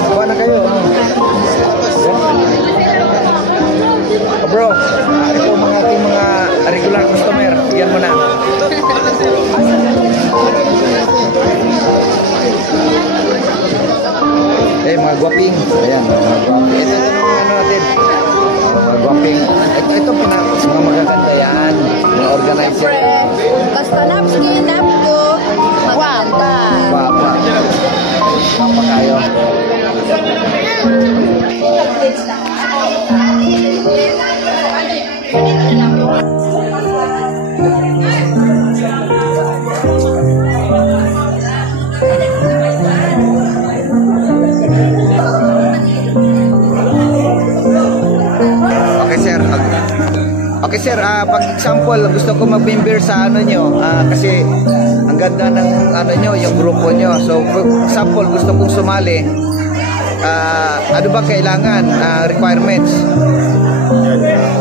Nakuha na kayo. Bro, ito mga ating mga regular customer. Yan mo na. Mga guwaping. Ayan, mga guwaping. Ito mga ano natin. Mga guwaping. Ito mga magaganda yan. Mga organizer. Basta napski, napko. Maganda. Guwapa. Guwapa kayo. Okay sir, pag example gusto ko mag-member sa ano nyo, kasi ang ganda ng ano nyo, yung grupo nyo. So for example gusto kong sumali, ano ba kailangan, requirements?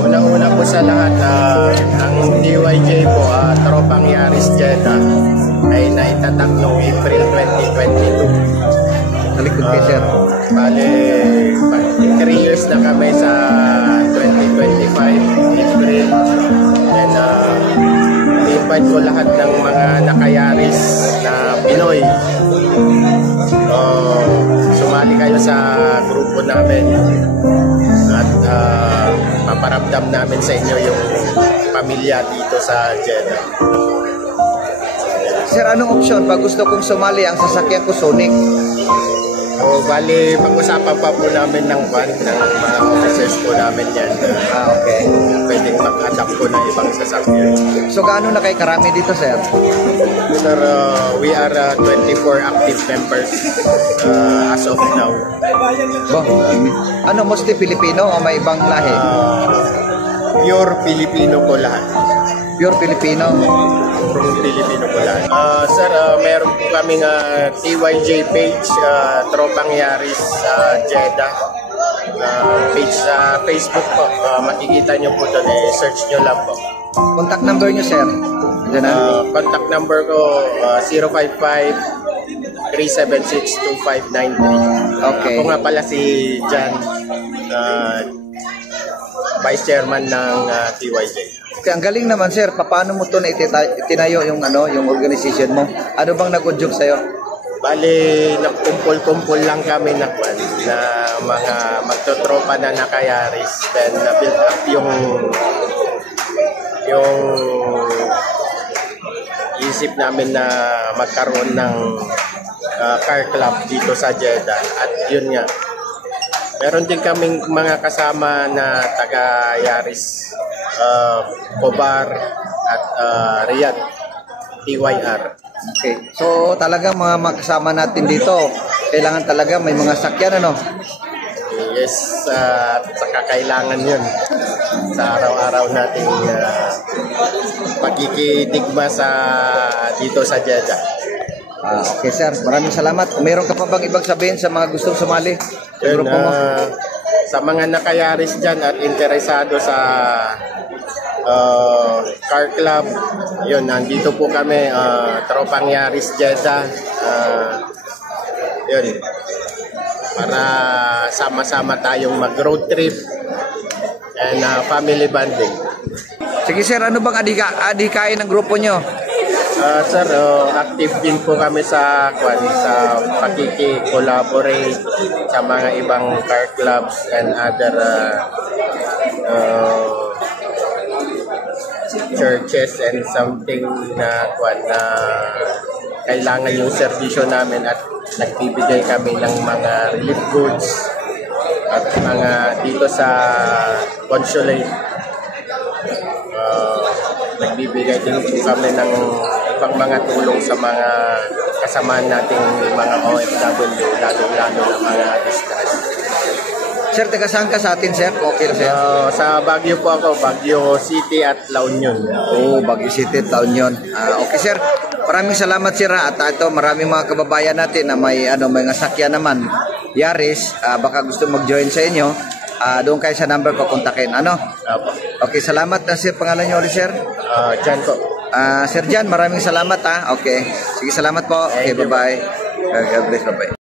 Unang-una po sa lahat, ang DYJ po, Tropang Yaris Jeddah, ay naitatag noong April 2022. Talikod kay sir. Bale, 3 years na kami sa 2025 April. And i-invite ko lahat ng mga nakayaris na Pinoy. Sumali kayo sa grupo namin at paparamdam namin sa inyo yung pamilya dito sa Jeddah. Sir, anong option pag gusto kong sumali ang sasakyan ko Sonic? Bali, pag-usapan pa po namin ng van, ng mga officers po namin yan. Okay. Pwedeng mag-adapt po ng ibang sasakyan. So, gaano na kayo karami dito, sir? Sir, we are 24 active members as of now. Ano, mostly Filipino o may ibang lahi? Pure Filipino po lahat. Pure Filipino? Pure Filipino po lahat. Sir, meron po kaming TYJ page, Tropang Yaris Jeddah. Page sa Facebook po. Makikita nyo po doon, search nyo lang po. Contact number nyo, sir? Contact number ko 055-376-2593. Okay. Ako nga pala si Jan, Vice Chairman ng TYJ. Okay, ang galing naman, sir. Paano mo to na itinayo yung yung organization mo? Ano bang nag-udyok sa'yo? Bali, nagkumpul-kumpul lang kami na mga magtotropa na nakayaris. Then, na-build up yung isip namin na magkaroon ng car club dito sa Jeddah. At yun nga, meron din kaming mga kasama na taga-Yaris, Kobar at Riyadh, TYR. Okay. So, talaga mga makasama natin dito, kailangan talaga may mga sakyan, ano? Yes, saka kailangan yun sa araw-araw nating pagkikidigma dito sa Jeddah. Okay, sir. Maraming salamat. Meron ka pa bang ibang sabihin sa mga gustong sumali sa grupo mo? Sa mga nakayaris dyan at interesado sa car club, yun, nandito po kami, Tropang Yaris Jeddah. Yun, para sama-sama tayong mag-road trip and family bonding. Sige, sir. Ano bang adikain ng grupo nyo? Sir, active din po kami sa pakiki-collaborate sa mga ibang car clubs and other churches and something na kailangan yung serbisyo namin at nagbibigay kami ng mga relief goods at mga dito sa consulate. Nagbibigay din po kami ng ibang mga tulong sa mga kasamahan nating mga OFW, lalo-lalo na mga distress. Sir, taga saan ka sa atin, sir? Okay, sir. Sa Baguio po ako, Baguio City at La Union. Baguio City at La Union. Okay, sir. Maraming salamat, sir. At ito, maraming mga kababayan natin na may mga sakyan naman. Yaris, baka gusto mag-join sa inyo. Doon kayo sa number ko kontakin. Ano? Okay, salamat na, sir. Pangalan niyo ulit, sir? Jan po. Sir Jan, maraming salamat, ha. Okay. Sige, salamat po. Okay, Thank you. bye-bye. God bless, bye-bye.